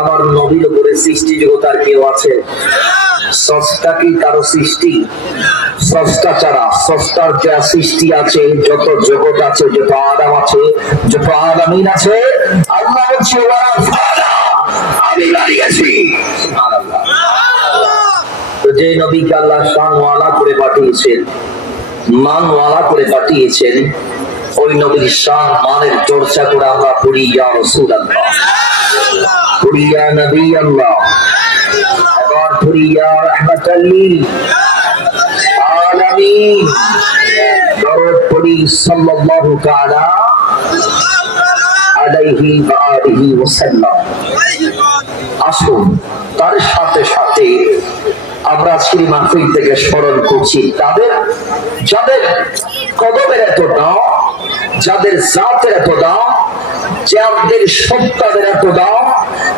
আমার নবীর উপরে সৃষ্টি জগতার কেউ আছে? স্রষ্টা কি কারো সৃষ্টি? স্রষ্টা ছাড়া স্রষ্টার যা সৃষ্টি আছে, যত জগৎ আছে, যত আদম আছে, যত আলামিন আছে, আল্লাহ হচ্ছে আমি দাঁড়িয়েছি। সুবহানাল্লাহ। তো যে নবীকে আল্লাহ শানওয়ালা করে পাঠিয়েছেন, মানওয়ালা করে পাঠিয়েছেন, ওই নবীর শান মানের চর্চা করে আমরা পড়ি ইয়া রাসূলুল্লাহ, পড়ি ইয়া নবী আল্লাহ, আবার পড়ি ইয়া রাহমাতাল লিল আলামিন, দরুদ পড়ি সাল্লাল্লাহু তাআলা আলাইহি ওয়া আলিহি ওয়াসাল্লাম। আসুন তার সাথে সাথে আমরা আজকের মাহফিল থেকে স্মরণ করছি তাদের, যাদের কদমের এত দাম, যাদের জাতের এত দাম, যাদের সত্তাদের এত দাম,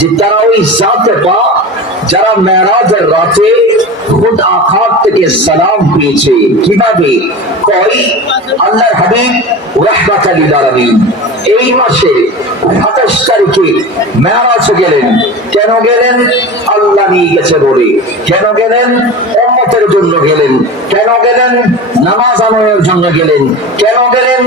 যে তারা ওই জাতে পা যারা মেরাজের রাতে খুদ আকাশ থেকে সালাম পেয়েছে। কিভাবে? কই আল্লাহর হাবিব রাহমাতাল লিল আলামিন এই মাসে ২৭ তারিখে মেরাজ গেলেন। কেন গেলেন? আল্লাহ নিয়ে গেছে বলে। কেন গেলেন? উম্মতের জন্য গেলেন। কেন গেলেন? নামাজ আদায়ের জন্য গেলেন। কেন গেলেন?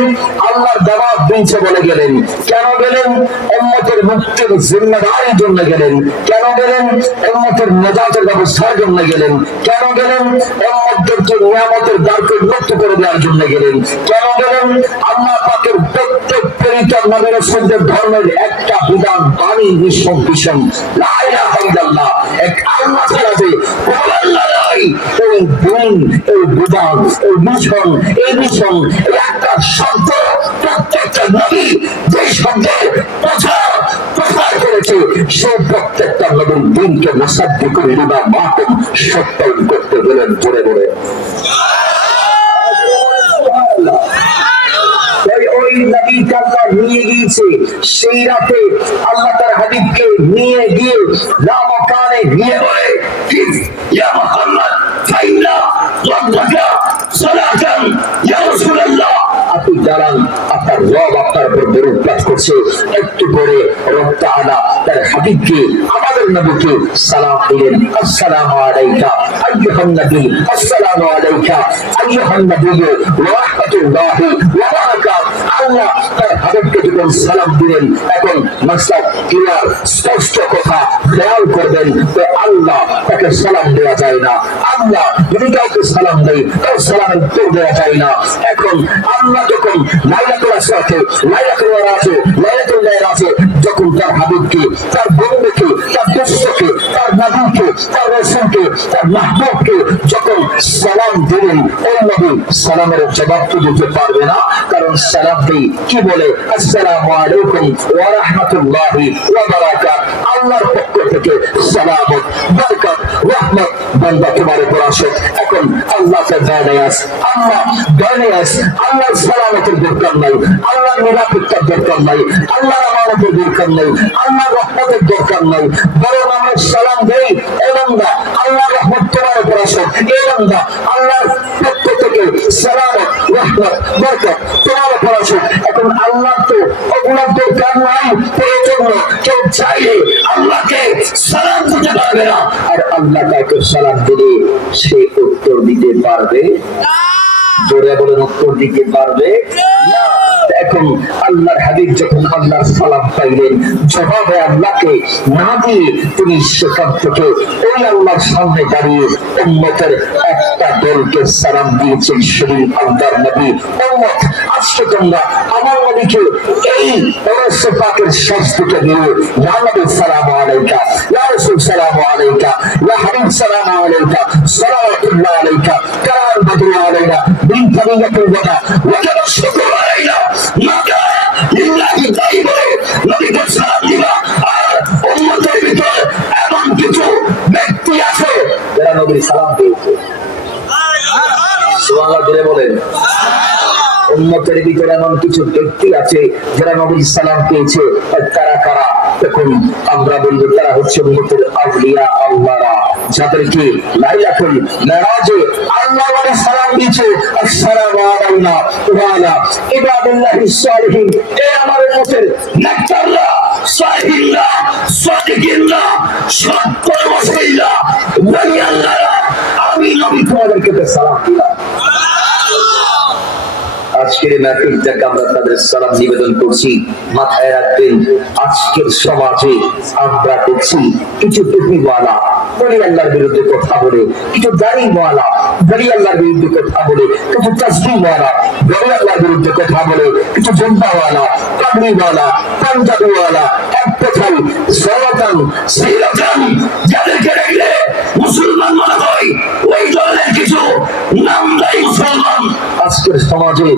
আল্লাহর দাওয়াত দিয়েছে বলে গেলেন। কেন গেলেন? উম্মতের মুক্তির জিম্মাদারির জন্য গেলেন। কেন গেলেন? উম্মতের নাজাতের ব্যবস্থার জন্য গেলেন। কেন গেলেন? উম্মতকে নিয়ামতের দ্বারকে মুক্ত করে দেওয়ার জন্য গেলেন। কেন গেলেন? আল্লাহ পাকের প্রত্যেক প্রেরিত নবী রাসূলদের ধর্মের একটা বিধান, বাণী, মিশন, ভিশন, লা ইলাহা ইল্লাল্লাহ, এক আল্লাহ ছাড়া যে কোনো আল্লাহ নাই, এই দিন, এই বিধান, এই মিশন, এই মিশন, এই একটা শব্দ প্রত্যেকটা নবী যে শব্দে প্রচার করেছে, সেই প্রত্যেকটা নবীর দিনকে মুসাদ্দিক করে লিমা মাকুম সত্যায়ন করতে গেলেন জোরে বলে। ওই নবীকে আল্লাহ নিয়ে গিয়েছে সেই রাতে, আল্লাহ তার হাবিবকে নিয়ে গিয়ে লামাকানে নিয়ে বলে, ইয়া মুহাম্মদ ফাইন্না ওয়াদাকা সালাতান ইয়া রাসূলুল্লাহ, আপনি দাঁড়ান, আপনার রব আপনার উপর দরুদ পাঠ করছে। একটু পরে রব তাআলা তার হাবিবকে, আমাদের নবীকে সালাম দিলেন, আসসালামু আলাইকা আইয়ুহান নবী, আসসালামু আলাইকা আইয়ুহান নবী ওয়া রাহমাতুল্লাহি ওয়া বারাকাতুহু। আল্লাহ তার হাবিবকে যখন সালাম দিলেন, এখন মাসলা ক্লিয়ার, স্পষ্ট কথা খেয়াল করবেন, তো আল্লাহ তাকে সালাম দেওয়া যায় না। আল্লাহ যদি কাউকে সালাম দেয়, তার সালামের উত্তর দেওয়া যায় না। এখন আল্লাহ যখন লাইলাতুল আসরাতে, লাইলাতুল ওয়ারাতে, লাইলাতুল লাইলাতে যখন তার হাবিবকে, তার বন্ধুকে, তার দোস্তকে, তার নবীকে, তার রাসূলকে, তার মাহবুবকে যখন সালাম দিলেন, ওই নবী সালামের জবাব তো দিতে পারবে না, কারণ সালাম দেই কি বলে, আসসালামু আলাইকুম ওয়া রাহমাতুল্লাহি ওয়া বারাকাতুহু, আল্লাহর পক্ষ থেকে সালামত, বরকত, রহমত বান্দা তোমার উপর আসে। এখন আল্লাহকে দাঁড়ায়াস, আল্লাহ দাঁড়ায়াস, আল্লাহর সালামতের দরকার নাই, আল্লাহর নিরাপত্তার দরকার নাই, আল্লাহর আমানতের দরকার নাই, আল্লাহর রহমতের দরকার নাই, বরং আমরা সালাম দেই, এ বান্দা আল্লাহর রহমত তোমার উপর আসে, এ বান্দা আল্লাহর পক্ষ থেকে সালামত, রহমত, বরকত তোমার উপর আসে। এখন আল্লাহ তো ওগুলোর দরকার নাই, এই জন্য কেউ চাইলে আল্লাহকে সালাম দিতে পারবে না, আর আল্লাহ কাউকে সালাম দিলে সে উত্তর দিতে পারবে? জোরে বলেন, উত্তর দিতে পারবে না। এখন আল্লাহর হাবিব যখন আল্লাহর সালাম পাইলেন, জবাবে আল্লাহকে না দিয়ে তিনি সেখান থেকে ওই আল্লাহর সামনে দাঁড়িয়ে উম্মতের একটা দলকে সালাম দিয়েছেন। শরীর আল্লাহর নবী, উম্মত আজকে তোমরা আমার নবীকে এই রাসূল পাকের শাস্তিকে দিয়ে, ইয়া নবী সালামু আলাইকা, ইয়া রাসূল সালামু আলাইকা, ইয়া হাবিব সালামু আলাইকা, সালাওয়াতুল্লাহ আলাইকা, কারাল বদরু আলাইনা বিন ফারিয়াতুল ওয়াদা ওয়া কানা শুকরু আলাইনা মাকা লিল্লাহি তাইবা, নবীকে সালাম দিবা। আর উম্মতের ভিতরে এমন কিছু ব্যক্তি আছে যারা নবীর সালাম পেয়েছে। সুবহানাল্লাহ বলে বলেন, উম্মতের ভিতরে এমন কিছু ব্যক্তি আছে যারা নবীর সালাম পেয়েছে। তারা কারা? তখন আমরা বলবো তারা হচ্ছে উম্মতের আউলিয়া আল্লাহরা, যাদেরকে লাইলাতুল মেরাজে আল্লাহ নবী সালাম দিয়েছে, আসসালামু আলাইনা ওয়া আলা ইবাদিল্লাহিস সালিহিন। এই আমার উম্মতের নেককাররা, সালিহিনরা, সাদিকিনরা বান্দা সৎ কর্মশীলা ওলি আল্লাহরা আমি নবী তোমাদেরকে সালাম দিলাম। আজকের মাহফিল থেকে আমরা তাদের সালাম নিবেদন করছি। মাথায় রাখবেন, আজকের সমাজে আমরা দেখছি কিছু টুপিওয়ালা ওলি আল্লাহর বিরুদ্ধে কথা বলে, কিছু দাড়িওয়ালা ওলি আল্লাহর বিরুদ্ধে কথা বলে, কিছু তাসবিহওয়ালা ওলি আল্লাহর বিরুদ্ধে কথা বলে, কিছু জুব্বাওয়ালা পাগড়িওয়ালা পাঞ্জাবিওয়ালা এক কথাই সনাতন শ্রীরতন যাদেরকে দেখলে মুসলমান মনে হয় ওই ধরনের কিছু নামদারি মুসলমান আজকের সমাজে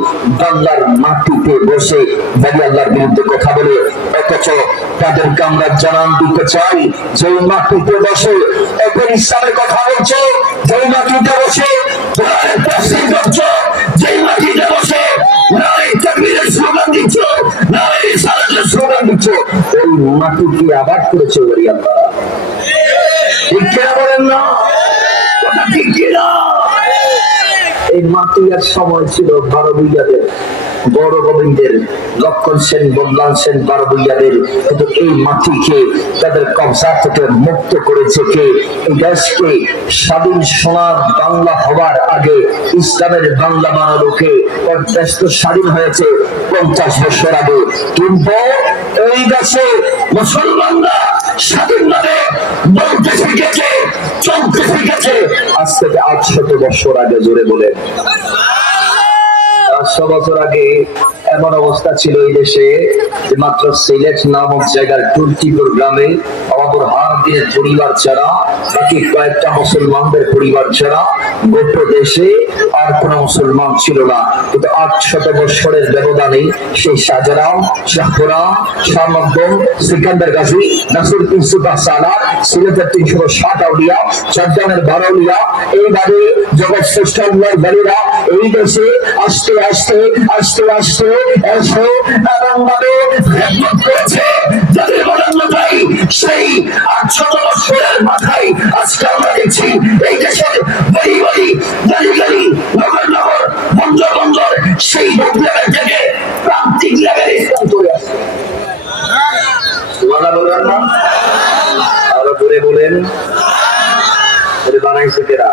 বাংলার মাটিতে বসে ওলি আল্লাহর বিরুদ্ধে কথা বলে। অথচ তাদেরকে আমরা জানান দিতে চাই, যে মাটিতে বসে এখন ইসলামের কথা বলছো, যে মাটিতে বসে কোরআনের তাফসীর করছো, যে মাটিতে বসে নারে তাকবীরের স্লোগান দিচ্ছ, নারে রিসালাতের স্লোগান দিচ্ছ, ওই মাটিকে আবাদ করেছে ওলি আল্লাহ। ঠিক কিনা বলেন না? কথা ঠিক কিনা? এই মাটি আর সময় ছিল 12 ভূঁইয়াদের, বড় গোবিন্দের, লক্ষণ সেন, বল্লাল সেন 12 ভূঁইয়াদের। কিন্তু এই মাটিকে তাদের কবজা থেকে মুক্ত করেছে কে? এই দেশকে স্বাধীন সোনার বাংলা হওয়ার আগে ইসলামের বাংলা বানালো কে? দেশ তো স্বাধীন হয়েছে 50 বছর আগে, কিন্তু এই দেশে মুসলমানরা স্বাধীনভাবে বলতে শিখেছে, চলতে শিখেছে আজ থেকে 800 বছর আগে। জোরে বলে 500 বছর আগে এমন অবস্থা ছিল এই দেশে যে মাত্র সিলেট নামক জায়গার টুলটিপুর গ্রামে আমাদের হার দিনের পরিবার ছাড়া, বাকি কয়েকটা মুসলমানদের পরিবার ছাড়া গোটা দেশে আর কোন মুসলমান ছিল না। কিন্তু 800 বছরের ব্যবধানে সেই শাহজালাল, শাহপুরাম, শাহ মখদুম, সিকান্দার গাজী, নাসির ইউসুফ সালার, সিলেটের 360 আউলিয়া, চট্টগ্রামের 12 আউলিয়া, এইভাবে জগৎ শ্রেষ্ঠ আল্লাহর ওলিরা এই দেশে আস্তে আস্তে আস্তে আস্তে এসে নানানভাবে খেদমত করেছে। যাদের বদান্যতাই সেই 800 বছরের মাথায় আজকে আমরা দেখছি এই দেশের গলি গলি গলি গলি নগর নগর বন্দর বন্দর সেই লেভেল থেকে প্রান্তিক লেভেলে ইসলাম চলে আসে। সুবহানাল্লাহ বলবেন না? আরো জোরে বলেন। এটা বানাইছে কেরা?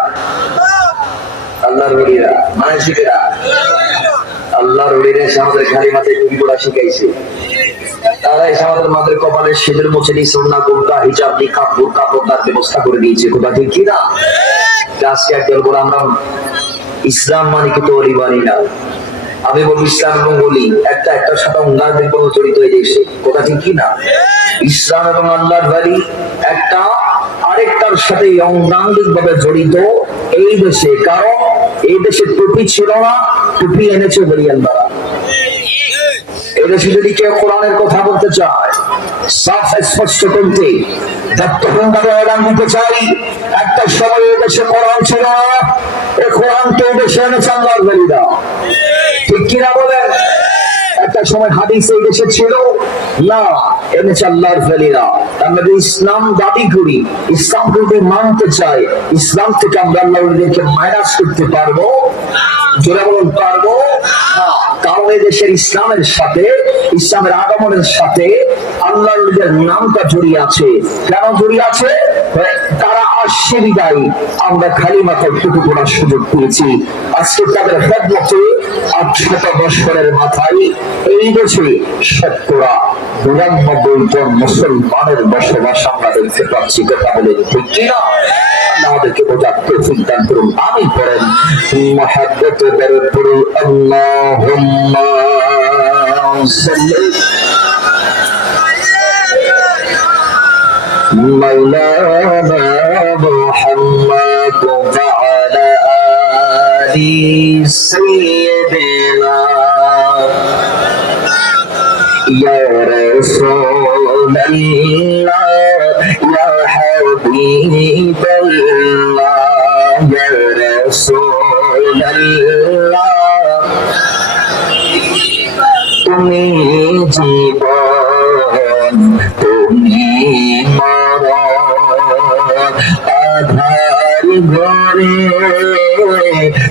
আল্লাহর ওলিরা। বানাইছে কেরা? আল্লাহর ওলিরা। আমাদের খালি মাথায় টুপি পরা শিখাইছে তারা, এসে আমাদের মাথার কপালে সিঁদুর মুছে দিয়ে সুন্নাহ, বোরকা, হিজাব, নিকাব, বোরকা পর্দার ব্যবস্থা করে দিয়েছে। কথা ঠিক কি না? আজকে একদল বলে আমরা ইসলাম মানি কিন্তু ওলি মানি না। আমি বলবো ইসলাম এবং ওলি একটা একটার সাথে অঙ্গাঙ্গিক ভাবে জড়িত হয়ে গেছে। কথা ঠিক কি না? ইসলাম এবং আল্লাহর ওলি একটা আরেকটার সাথে অঙ্গাঙ্গিক ভাবে জড়িত এই দেশে। কারণ এই দেশে টুপি ছিল না, টুপি এনেছে ওলি আল্লাহ। এদেশে যদি কেউ কোরআনের কথা বলতে চায়, সাফ স্পষ্ট করতে দপ্তরভাবে এলান দিতে চাই, একটা সময় এদেশে কোরআন ছিল না, এই কোরআনকে এদেশে এনেছে আল্লাহর ওলিরা। ঠিক কিনা বলেন? একটা সময় হাদিস এই দেশে ছিল না, এনেছে আল্লাহর ওলিরা। আমরা ইসলাম দাবি করি, ইসলাম যদি মানতে চাই, ইসলাম থেকে আমরা আল্লাহর ওলিদেরকে মাইনাস করতে পারবো? জোরে বলুন, পারবো না। কারণ এই দেশের ইসলামের সাথে, ইসলামের আগমনের সাথে আল্লাহর ওলিদের নামটা জড়িয়ে আছে। কেন জড়িয়ে আছে? তারা আসছে বিদায় আমরা খালি মাথায় টুপি পরার সুযোগ পেয়েছি। আজকে তাদের খেদমতে 800 বছরের মাথায় এই দেশে 92 জন মুসলমানের বসবাস আমরা দেখতে পাচ্ছি। কথা বলে ঠিক কিনা? আমাদেরকে বোঝার তৌফিক দান করুন। আমি পড়েন মুহাব্বতে দরুদ পড়ি, আল্লাহুম্মা সাল্লি মাওলানা মুহাম্মদ ওয়া আলা আলি সাইয়্যিদিনা ইয়া রাসূলুল্লাহ ইয়া হাবিবাল্লাহ ইয়া রাসূলুল্লাহ, তুমি জীবন, তুমি মরণ, আধার ঘরে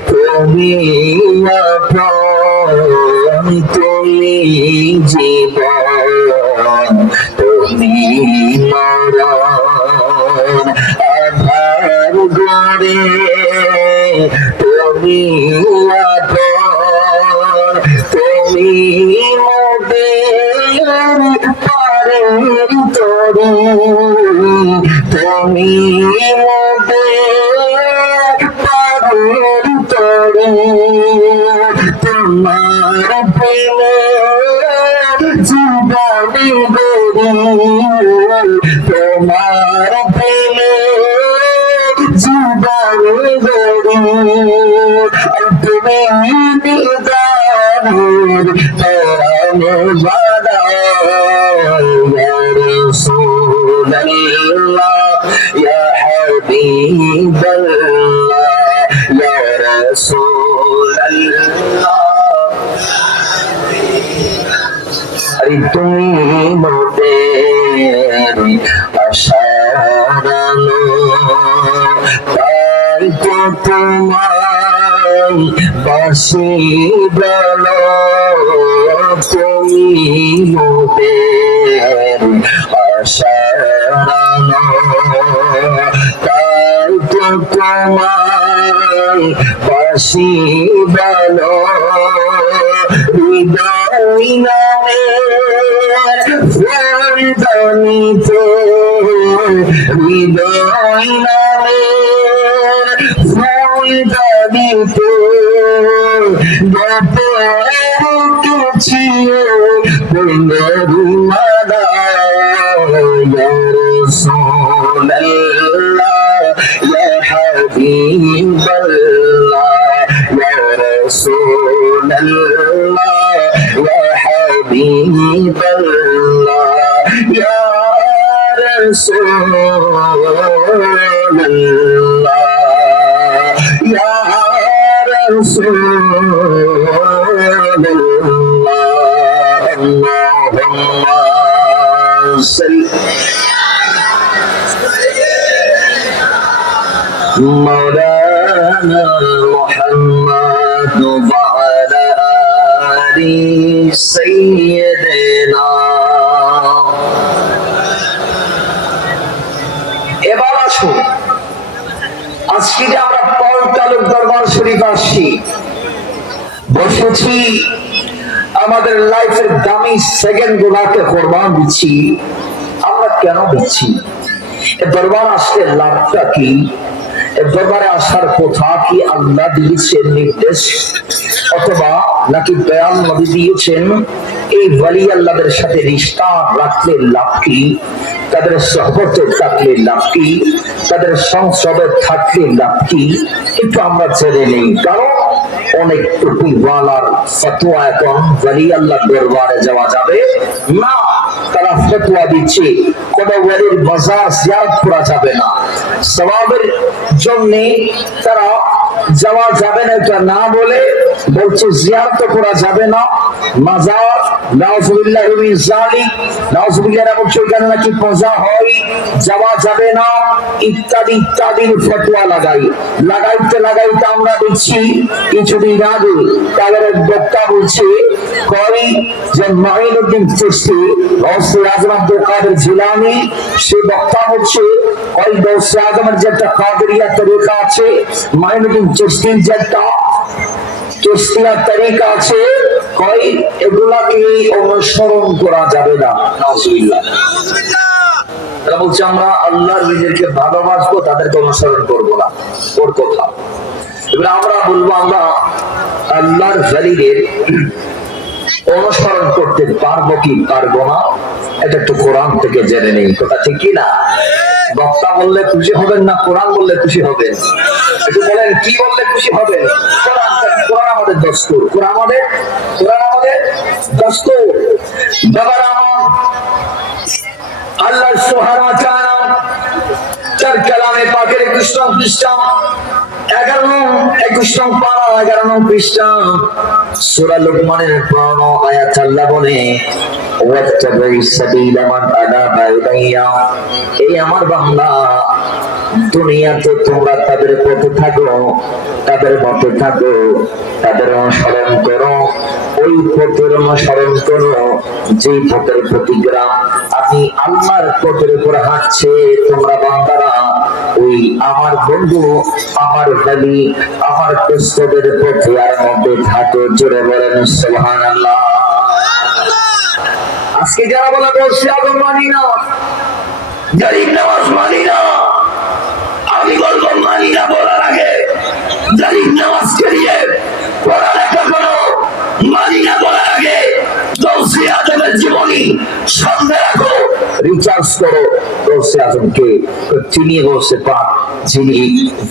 তুমি আপন, তুমি জীবন, তুমি মরণ, তুমি আদর, তুমি মোদের পারের তরি, তুমি মোদের পারের তরি, তোমার প্রেমে জীবনে গড়ি, তোমার প্রেমে জীবনে গড়ি, তুমি দিদারের পরাণে বানাও, ইয়া রাসূলুল্লাহ ইয়া হাবিবাল্লাহ ইয়া রাসূলুল্লাহ। আরে তুমি মোদের আশার আলো, তাই তো তোমায় বাসি বলো, তুমি মোদের আশার আলো, তাই তো তোমায় বাসি বলো, হৃদয় নামের ফুলদানিতে, হৃদয় নামের ফুলদানিতে গত রেখেছি তোমারি মালা, ইয়া রাসূলুল্লাহ ইয়া হাবিবাল্লাহ ইয়া রাসূলুল্লাহ ইয়া হাবিবাল্লাহ ইয়া রাসূলুল্লাহ ইয়া রাসূলুল্লাহ। আল্লাহুম্মা সাল্লি مولانا محمد وعلى آل سيدنا। এবার আসুন, আজকে যে আমরা পলতালুক দরবার শরীফ আসছি, বসেছি, আমাদের লাইফের দামি সেকেন্ড গুলাকে কোরবান দিচ্ছি। আমরা কেন দিচ্ছি? দরবার আসলে লাভটা কি? দরবারে আসার কথা কি আল্লাহ দিয়েছেন নির্দেশ, অথবা নাকি দয়াল নবী দিয়েছেন এই ওয়ালি আল্লাহদের সাথে রিশতা রাখলে লাভ কি, তাদের সহবতে থাকলে লাভ কি, তাদের সংসদে থাকলে লাভ কি? কিন্তু আমরা জেনে নেই, কারণ অনেক টুপিওয়ালার ফতোয়া এখন ওয়ালি আল্লাহ দরবারে যাওয়া যাবে না। তারা ফতোয়া দিচ্ছে কোন ওয়ালির মাজার জিয়ারত করা যাবে না, সওয়াবের জন্য তারা যাওয়া যাবে না, এটা না বলে বলছে জিয়ারত করা যাবে না, মাজার নাউজুবিল্লাহ মিন যালিক, নাউজুবিল্লাহ বলছে ওখানে নাকি পূজা হয়, যাওয়া যাবে না, ইত্যাদি ইত্যাদির ফতোয়া লাগাইতে আমরা দেখছি কিছুদিন আগে তাদের এক বক্তা বলছে কই যে মাইনুদ্দিন চিশতি, গৌসে আজম আব্দুল কাদের জিলানী, সে বক্তা হচ্ছে ওই গৌসে আজমের যে একটা কাদেরিয়া তরিকা আছে, মাইনুদ্দিন চিশতির যে একটা চিশতিয়া তরিকা আছে, কই এগুলাকে অনুসরণ করা যাবে না। নাউজুবিল্লাহ। তারা বলছে আমরা আল্লাহর নিজেকে ভালোবাসবো, তাদেরকে অনুসরণ করবো না, ওর কথা। এবার আমরা বলবো আমরা আল্লাহর ওয়ালিদের অনুসরণ করতে পারবো কি পারবো না, এটা একটু কোরআন থেকে জেনে নেই। কথা ঠিক কি না? বক্তা বললে খুশি হবেন না কোরআন বললে খুশি হবেন? একটু বলেন কি বললে খুশি হবেন? কোরআন আমাদের দস্তুর, কোরআন আমাদের দস্তুর। বাবারা আমার, আল্লাহ সুবহানাহু ওয়া তাআলা তার কালামে পাকের 21 নং পৃষ্ঠা 21 নং পারা 11 নং পৃষ্ঠা সূরা লুকমানের 15 আয়াত আল্লাহ বলে ওয়াত্তাবি সাবিলা মান আনাবা ইলাইয়া, এই আমার বান্দা দুনিয়াতে তোমরা তাদের পথে থাকো, তাদের মতে থাকো, তাদের অনুসরণ করো, ওই পথের অনুসরণ করো যে পথের প্রতিগ্রাম আমি আল্লাহর পথের উপর হাঁটছে তোমরা বান্দারা ওই আমার বন্ধু, আমার বলি, আমার প্রস্তুতের প্রক্রিয়ার মধ্যে থাকে। জোরে বলেন সুবহানাল্লাহ। আজকে যারা বলে বসে আদম মানি না, জারিম নামাজ মানি না, আমি বলবো মানি না বলার আগে জারিম নামাজ করিয়ে পড়ালেখা করো, মানি না বলার আগে গৌসে আজমের জীবনী সামনে রাখো, রিচার্জ করো গৌসে আজমকে। তিনি গৌসে পাক যিনি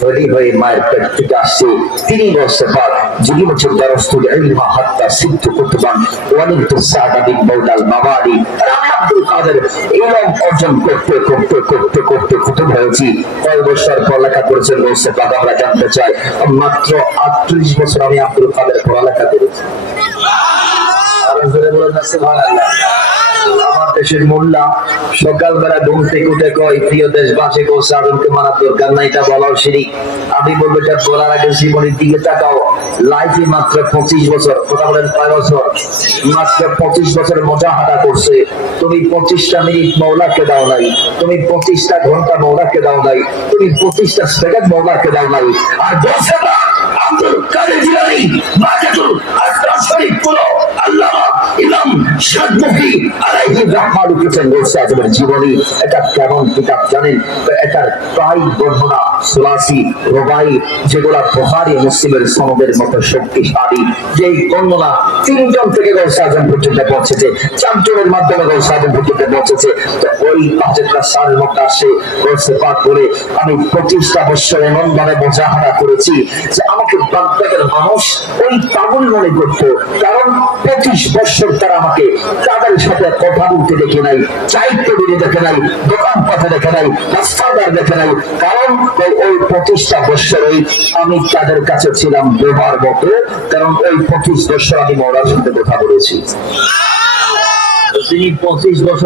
বলি হয়ে মায়ের পেট থেকে আসছে, তিনি গৌসে পাক যিনি হচ্ছে দারস্তুল ইলমা হাত্তা সিদ্ধ কুতুবান ওয়ালিদু সাদা বিন মাওলাল মাওয়ালি। আমি আব্দুল কাদের ইলম অর্জন করতে করতে করতে করতে কুতুব হয়েছি। কয় বছর পড়ালেখা করেছেন গৌসে পাক আমরা জানতে চাই। মাত্র 38 বছর আমি আব্দুল কাদের পড়ালেখা করেছি। আমার দেশের মোল্লা সকালবেলা ঘুম থেকে উঠে কয় প্রিয় দেশবাসী গৌসে আজমকে মানার দরকার নাই, এটা বলাও শিরিক। আমি বলবো এটা বলার আগে জীবনের দিকে তাকাও। লাইফে মাত্র 25 বছর, কথা বলেন কয় বছর? মাত্র 25 বছর মুজাহাদা করছে। তুমি 25টা মিনিট মৌলাকে দাও নাই, তুমি 25টা ঘন্টা মৌলাকে দাও নাই, তুমি 25টা সেকেন্ড মৌলাকে দাও নাই। আর বলছে না আব্দুল কাদের জিলানী মাজাতুল আসরার শরীফ গুলো আল্লামা ইমাম শাদবুকি আলাইহি রাহমাত লিখেছেন গৌসে আজমের জীবনী। এটা কেমন কিতাব জানেন? এটার প্রায় বর্ণনা সুলাসি রুবাই, যেগুলা বুখারী মুসলিমের সনদের মতো শক্তিশালী। যে বর্ণনা 3 জন থেকে গৌসে আজম পর্যন্ত পৌঁছেছে, 4 জনের মাধ্যমে গৌসে আজম পর্যন্ত পৌঁছেছে। তো ওই পাঁচটা সালের মধ্যে আসে গৌসে পাক বলে আমি 25টা বছর এমন ভাবে মুজাহাদা করেছি যে আমাকে বাগদাদের মানুষ ওই পাগল মনে করতো। কারণ 25 বছর তারা আমাকে তাদের সাথে কথা বলতে দেখে নাই, চাইতে বেরিয়ে দেখে নাই, দোকান পথে দেখে নাই, রাস্তাঘাট দেখে নাই। কারণ ওই 25টা বছরই আমি তাদের কাছে ছিলাম বোমার মতো। কারণ ওই 25 বছর আমি মরার সাথে কথা বলেছি। তিনি 25 বছর